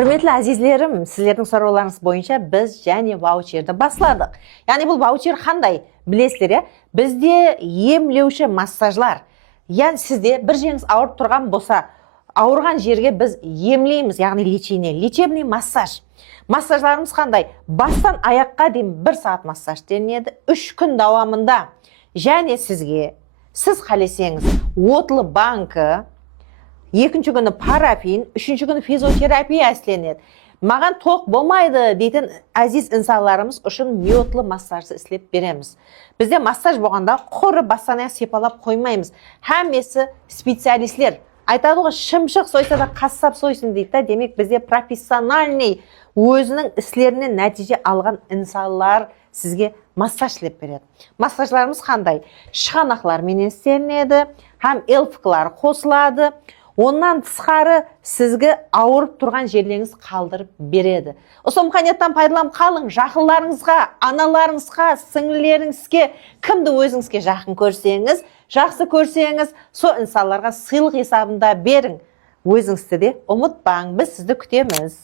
Hürmetli azizlerim, sizlerдің сұрауларыңыз бойынша біз және ваучерді басладық. Яғни бұл ваучер қандай? Білесіздер, иә? Бізде емлеуші массажлар. Яғни сізде бір жеріңіз ауырып тұрған болса, ауырған жерге біз емлейміз, яғни лечебный массаж. Массажларымыз қандай? Бастан аяққа дейін 1 сағат массаж денеді, 3 күн давамында. Және сізге, сіз қалесеңіз, отлы банкі, екінші күні парафин, үшінші күні физиотерапия әсленеді. Маған тоқ болмайды дейтін әзиз инсанларымыз үшін миотлы массажды істеп береміз. Бізде массаж болғанда құры бастан аяқ сипалап қоймаймыз. Әмесі специалистлер. Айтады ғой, шымшық сойса да қассап сойсын дейді. Демек бізде профессиональный өзінің істерінен нәтиже алған инсанлар сізге массаж істеп береді. Массажларымыз қандай? Шығанақлармен істелінеді, һәм элфклар қосылады. Оннан тысқары сізге ауырып тұрған жерлеріңіз қалдырып береді. Осы имқанияттан пайдаланып қалың, жақынларыңызға, аналарыңызға, сіңлілеріңізге, кімді өзіңізге жақын көрсеңіз, жақсы көрсеңіз, сол инсанларға сыйлық есабында берің. Өзіңізді де ұмытпаң, біз сізді күтеміз.